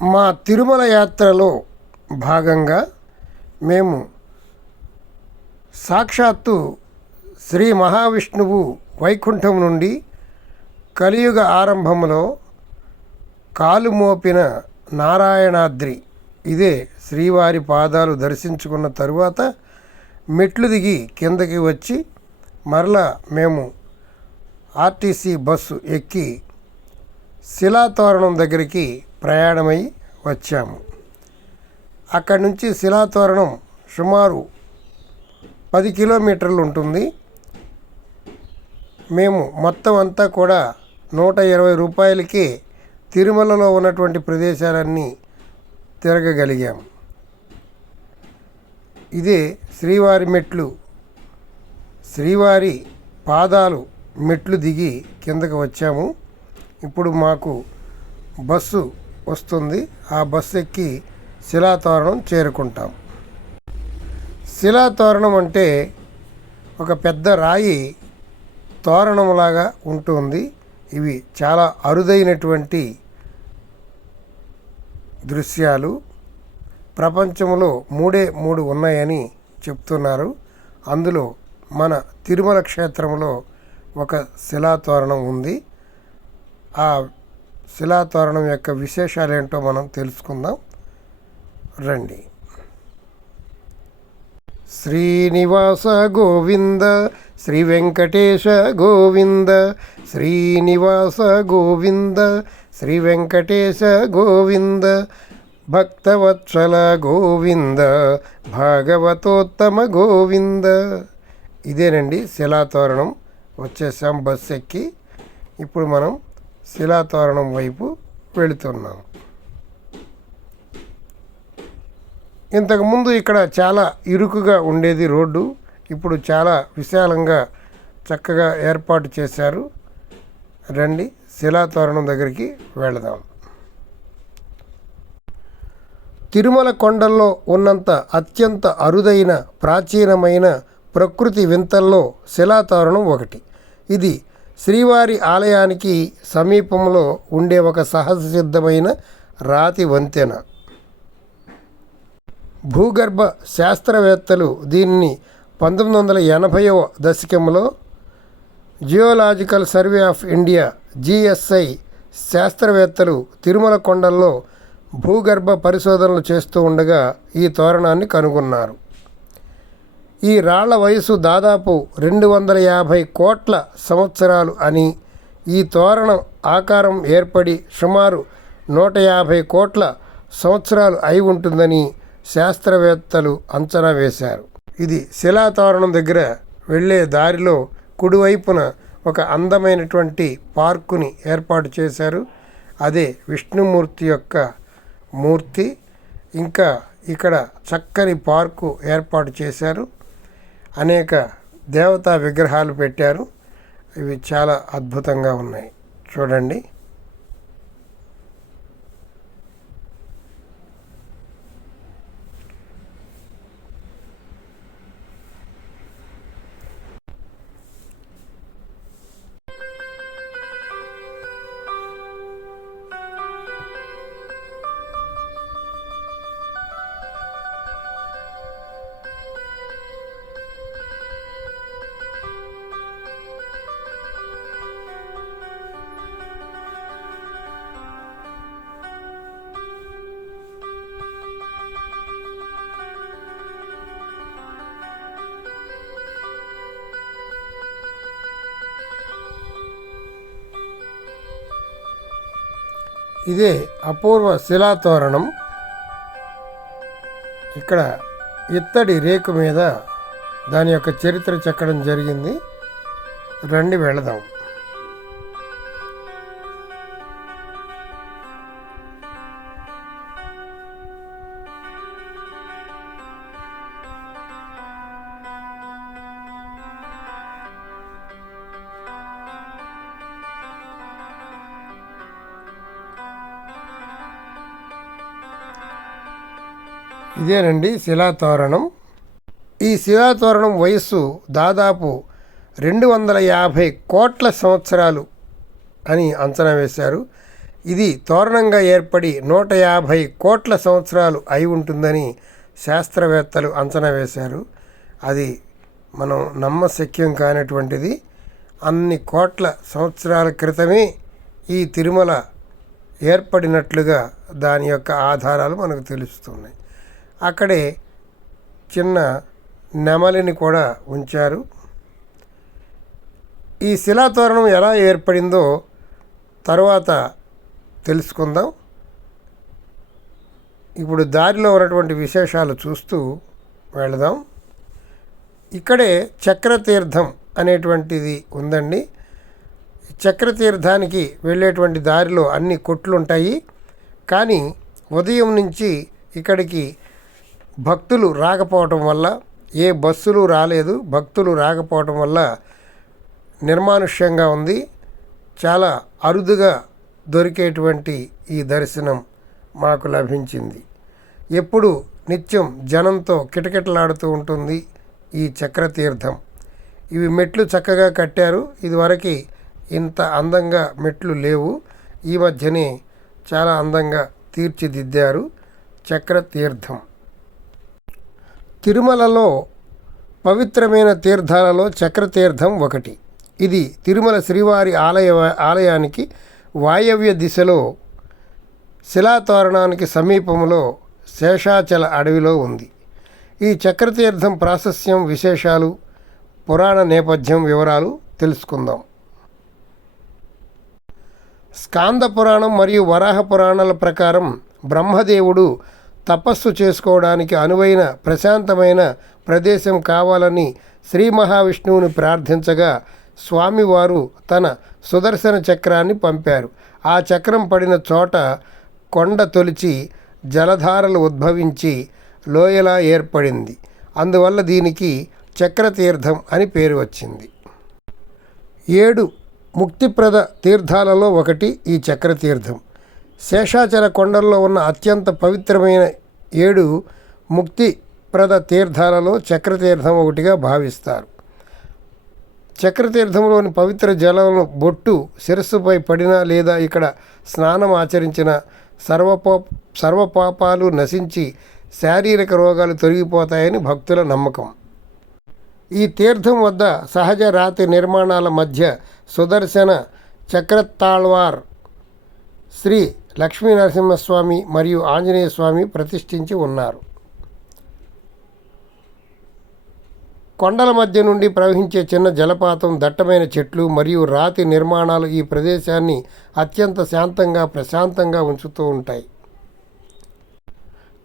మా తిరుమల యాత్రలో భాగంగా మేము సాక్షాత్తు శ్రీ మహావిష్ణువు వైకుంఠం నుండి కలియుగ ఆరంభంలో కాలు మోపిన నారాయణాద్రి ఇదే శ్రీవారి పాదాలు దర్శించుకున్న తరువాత మెట్లు దిగి కిందకి వచ్చి మరలా మేము ఆర్టీసీ బస్సు ఎక్కి శిలాతోరణం దగ్గరికి ప్రయాణమై వచ్చాము. అక్కడి నుంచి శిలాతోరణం సుమారు 10 కిలోమీటర్లు ఉంటుంది. మేము మొత్తం అంతా కూడా 120 రూపాయలకే తిరుమలలో ఉన్నటువంటి ప్రదేశాలన్నీ తిరగగలిగాము. ఇదే శ్రీవారి మెట్లు, శ్రీవారి పాదాలు మెట్లు దిగి కిందకి వచ్చాము. ఇప్పుడు మాకు బస్సు వస్తుంది. ఆ బస్సు ఎక్కి శిలాతోరణం చేరుకుంటాం. శిలాతోరణం అంటే ఒక పెద్ద రాయి తోరణంలాగా ఉంటుంది. ఇవి చాలా అరుదైనటువంటి దృశ్యాలు. ప్రపంచంలో 3 ఉన్నాయని చెప్తున్నారు. అందులో మన తిరుమల క్షేత్రంలో ఒక శిలాతోరణం ఉంది. ఆ శిలాతోరణం యొక్క విశేషాలు ఏంటో మనం తెలుసుకుందాం రండి. శ్రీనివాస గోవింద, శ్రీ వెంకటేశ గోవింద, శ్రీనివాస గోవింద, శ్రీ వెంకటేశ గోవింద, భక్తవత్సల గోవింద, భాగవతోత్తమ గోవింద. ఇదేనండి శిలాతోరణం. వచ్చేసాం బస్సు ఎక్కి. ఇప్పుడు మనం శిలాతోరణం వైపు వెళుతున్నాం. ఇంతకుముందు ఇక్కడ చాలా ఇరుకుగా ఉండేది రోడ్డు. ఇప్పుడు చాలా విశాలంగా చక్కగా ఏర్పాటు చేశారు. రండి శిలాతోరణం దగ్గరికి వెళదాం. తిరుమల కొండల్లో ఉన్నంత అత్యంత అరుదైన ప్రాచీనమైన ప్రకృతి వింతల్లో శిలాతోరణం ఒకటి. ఇది శ్రీవారి ఆలయానికి సమీపంలో ఉండే ఒక సహజ సిద్ధమైన రాతి వంతెన. భూగర్భ శాస్త్రవేత్తలు దీనిని 1980వ దశకంలో geological survey of India GSI శాస్త్రవేత్తలు తిరుమల కొండల్లో భూగర్భ పరిశోధనలు చేస్తూ ఉండగా ఈ తోరణాన్ని కనుగొన్నారు. ఈ రాళ్ల వయసు దాదాపు 250 కోట్ల సంవత్సరాలు అని, ఈ తోరణం ఆకారం ఏర్పడి సుమారు 150 కోట్ల సంవత్సరాలు అయి ఉంటుందని శాస్త్రవేత్తలు అంచనా వేశారు. ఇది శిలాతోరణం దగ్గర వెళ్ళే దారిలో కుడివైపున ఒక అందమైనటువంటి పార్కుని ఏర్పాటు చేశారు. అదే విష్ణుమూర్తి యొక్క మూర్తి. ఇంకా ఇక్కడ చక్కని పార్కు ఏర్పాటు చేశారు. అనేక దేవతా విగ్రహాలు పెట్టారు. ఇవి చాలా అద్భుతంగా ఉన్నాయి. చూడండి. ఇదే అపూర్వ శిలాతోరణం. ఇక్కడ ఇత్తడి రేకు మీద దాని యొక్క చరిత్ర చెక్కడం జరిగింది. రండి వెళదాం. ఇదేనండి శిలాతోరణం. ఈ శిలాతోరణం వయస్సు దాదాపు 250 కోట్ల సంవత్సరాలు అని అంచనా వేశారు. ఇది తోరణంగా ఏర్పడి 150 కోట్ల సంవత్సరాలు అయి ఉంటుందని శాస్త్రవేత్తలు అంచనా వేశారు. అది మనం నమ్మశక్యం కానటువంటిది. అన్ని కోట్ల సంవత్సరాల క్రితమే ఈ తిరుమల ఏర్పడినట్లుగా దాని యొక్క ఆధారాలు మనకు తెలుస్తున్నాయి. అక్కడే చిన్న నెమలిని కూడా ఉంచారు. ఈ శిలాతోరణం ఎలా ఏర్పడిందో తర్వాత తెలుసుకుందాం. ఇప్పుడు దారిలో ఉన్నటువంటి విశేషాలు చూస్తూ వెళదాం. ఇక్కడే చక్రతీర్థం అనేటువంటిది ఉందండి. చక్రతీర్థానికి వెళ్ళేటువంటి దారిలో అన్ని కొట్లు ఉంటాయి. కానీ ఉదయం నుంచి ఇక్కడికి భక్తులు రాకపోవటం వల్ల, ఏ బస్సులు రాలేదు, భక్తులు రాకపోవటం వల్ల నిర్మానుష్యంగా ఉంది. చాలా అరుదుగా దొరికేటువంటి ఈ దర్శనం మాకు లభించింది. ఎప్పుడు నిత్యం జనంతో కిటకిటలాడుతూ ఉంటుంది ఈ చక్రతీర్థం. ఇవి మెట్లు చక్కగా కట్టారు. ఇదివరకు ఇంత అందంగా మెట్లు లేవు. ఈ మధ్యనే చాలా అందంగా తీర్చిదిద్దారు చక్రతీర్థం. తిరుమలలో పవిత్రమైన తీర్థాలలో చక్రతీర్థం ఒకటి. ఇది తిరుమల శ్రీవారి ఆలయానికి వాయవ్య దిశలో శిలాతోరణానికి సమీపంలో శేషాచల అడవిలో ఉంది. ఈ చక్రతీర్థం ప్రాశస్త్యం, విశేషాలు, పురాణ నేపథ్యం వివరాలు తెలుసుకుందాం. స్కాంద పురాణం మరియు వరాహ పురాణాల ప్రకారం బ్రహ్మదేవుడు తపస్సు చేసుకోవడానికి అనువైన ప్రశాంతమైన ప్రదేశం కావాలని శ్రీ మహావిష్ణువుని ప్రార్థించగా స్వామివారు తన సుదర్శన చక్రాన్ని పంపారు. ఆ చక్రం పడిన చోట కొండ తొలిచి జలధారలు ఉద్భవించి లోయలా ఏర్పడింది. అందువల్ల దీనికి చక్రతీర్థం అని పేరు వచ్చింది. 7 ముక్తిప్రద తీర్థాలలో ఒకటి ఈ చక్రతీర్థం. శేషాచల కొండల్లో ఉన్న అత్యంత పవిత్రమైన 7 ముక్తిప్రద తీర్థాలలో చక్రతీర్థం ఒకటిగా భావిస్తారు. చక్రతీర్థంలోని పవిత్ర జలంలో బొట్టు శిరస్సుపై పడినా లేదా ఇక్కడ స్నానం ఆచరించిన సర్వపాపాలు నశించి శారీరక రోగాలు తొలగిపోతాయని భక్తుల నమ్మకం. ఈ తీర్థం వద్ద సహజ రాతి నిర్మాణాల మధ్య సుదర్శన చక్రతాళ్వార్, శ్రీ లక్ష్మీనరసింహస్వామి మరియు ఆంజనేయ స్వామి ప్రతిష్ఠించి ఉన్నారు. కొండల మధ్య నుండి ప్రవహించే చిన్న జలపాతం, దట్టమైన చెట్లు మరియు రాతి నిర్మాణాలు ఈ ప్రదేశాన్ని అత్యంత శాంతంగా, ప్రశాంతంగా ఉంచుతూ ఉంటాయి.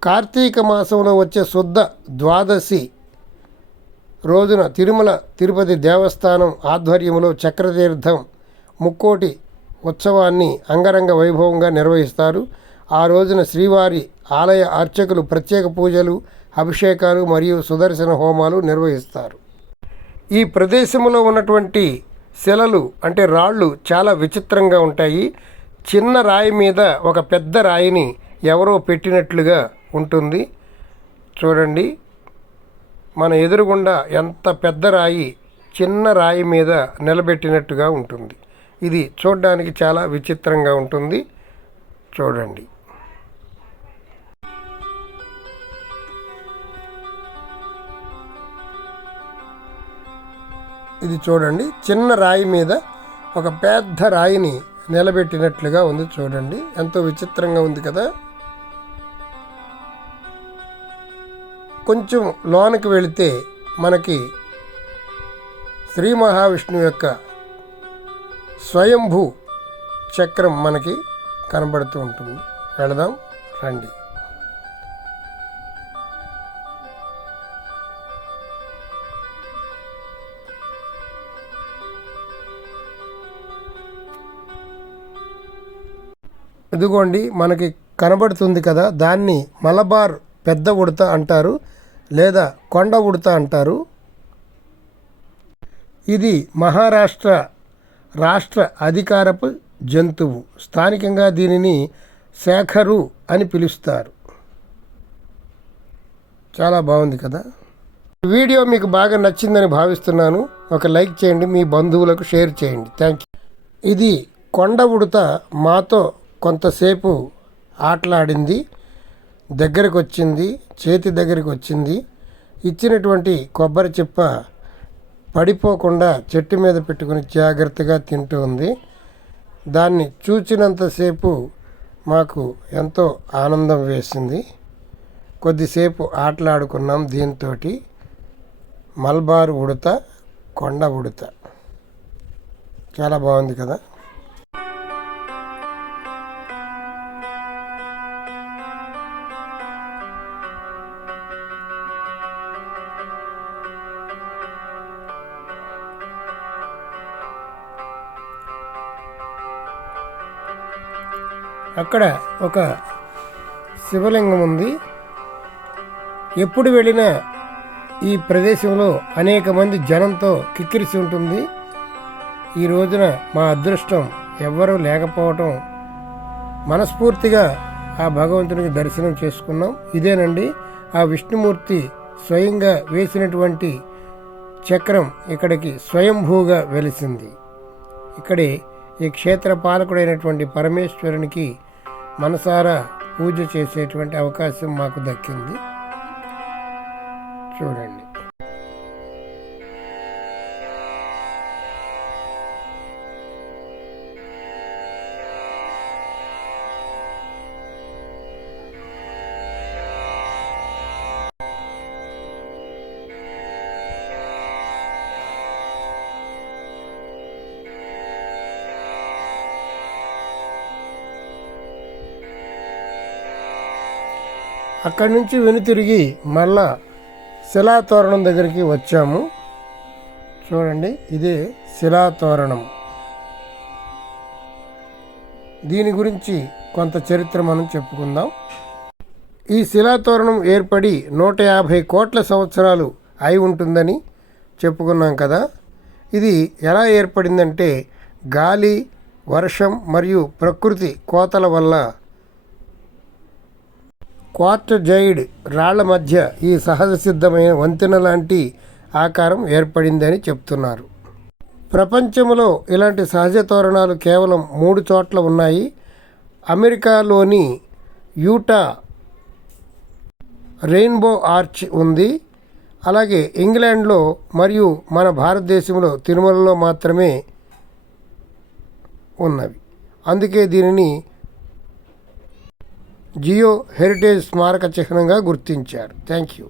కార్తీక మాసంలో వచ్చే శుద్ధ ద్వాదశి రోజున తిరుమల తిరుపతి దేవస్థానం ఆధ్వర్యంలో చక్రతీర్థం ముక్కోటి ఉత్సవాన్ని అంగరంగ వైభవంగా నిర్వహిస్తారు. ఆ రోజున శ్రీవారి ఆలయ అర్చకులు ప్రత్యేక పూజలు, అభిషేకాలు మరియు సుదర్శన హోమాలు నిర్వహిస్తారు. ఈ ప్రదేశంలో ఉన్నటువంటి శిలలు అంటే రాళ్ళు చాలా విచిత్రంగా ఉంటాయి. చిన్న రాయి మీద ఒక పెద్ద రాయిని ఎవరో పెట్టినట్లుగా ఉంటుంది. చూడండి, మన ఎదురుగుండా ఎంత పెద్ద రాయి చిన్న రాయి మీద నిలబెట్టినట్టుగా ఉంటుంది. ఇది చూడడానికి చాలా విచిత్రంగా ఉంటుంది. చూడండి. ఇది చూడండి, చిన్న రాయి మీద ఒక పెద్ద రాయిని నిలబెట్టినట్లుగా ఉంది. చూడండి, ఎంతో విచిత్రంగా ఉంది కదా. కొంచెం లోనికి వెళితే మనకి శ్రీ మహావిష్ణువు యొక్క స్వయంభూ చక్రం మనకి కనబడుతూ ఉంటుంది. వెళదాం రండి. ఇదిగోండి, మనకి కనబడుతుంది కదా, దాన్ని మలబార్ పెద్ద ఉడత అంటారు లేదా కొండ ఉడత అంటారు. ఇది మహారాష్ట్ర రాష్ట్ర అధికారపు జంతువు. స్థానికంగా దీనిని శేఖరు అని పిలుస్తారు. చాలా బాగుంది కదా. ఈ వీడియో మీకు బాగా నచ్చిందని భావిస్తున్నాను. ఒక లైక్ చేయండి, మీ బంధువులకు షేర్ చేయండి. Thank you. ఇది కొండ ఉడత మాతో కొంతసేపు ఆటలాడింది, దగ్గరకు వచ్చింది, చేతి దగ్గరికి వచ్చింది. ఇచ్చినటువంటి కొబ్బరి చిప్ప పడిపోకుండా చెట్టు మీద పెట్టుకుని జాగ్రత్తగా తింటూ ఉంది. దాన్ని చూచినంతసేపు మాకు ఎంతో ఆనందం వేసింది. కొద్దిసేపు ఆటలాడుకున్నాం. దీంతో మల్బార్ ఉడత, కొండ ఉడత చాలా బాగుంది కదా. అక్కడ ఒక శివలింగం ఉంది. ఎప్పుడు వెళ్ళినా ఈ ప్రదేశంలో అనేక మంది జనంతో కిక్కిరిసి ఉంటుంది. ఈ రోజున మా అదృష్టం ఎవ్వరూ లేకపోవటం, మనస్ఫూర్తిగా ఆ భగవంతునికి దర్శనం చేసుకున్నాం. ఇదేనండి ఆ విష్ణుమూర్తి స్వయంగా వేసినటువంటి చక్రం ఇక్కడికి స్వయంభూగా వెలిసింది. ఇక్కడే ఈ క్షేత్ర పాలకుడైనటువంటి పరమేశ్వరునికి మనసారా పూజ చేసేటువంటి అవకాశం మాకు దక్కింది. చూడండి. అక్కడి నుంచి వెనుతిరిగి మళ్ళా శిలాతోరణం దగ్గరికి వచ్చాము. చూడండి, ఇదే శిలాతోరణం. దీని గురించి కొంత చరిత్ర మనం చెప్పుకుందాం. ఈ శిలాతోరణం ఏర్పడి 150 కోట్ల సంవత్సరాలు అయి ఉంటుందని చెప్పుకున్నాం కదా. ఇది ఎలా ఏర్పడిందంటే గాలి, వర్షం మరియు ప్రకృతి కోతల వల్ల క్వార్ట్జైడ్ రాళ్ల మధ్య ఈ సహజ సిద్ధమైన వంతెన లాంటి ఆకారం ఏర్పడిందని చెప్తున్నారు. ప్రపంచంలో ఇలాంటి సహజ తోరణాలు కేవలం 3 చోట్ల ఉన్నాయి. అమెరికాలోని యూటా రెయిన్బో ఆర్చ్ ఉంది. అలాగే ఇంగ్లాండ్లో మరియు మన భారతదేశంలో తిరుమలలో మాత్రమే ఉన్నవి. అందుకే దీనిని జియో హెరిటేజ్ స్మారక చిహ్నంగా గుర్తించారు. Thank you.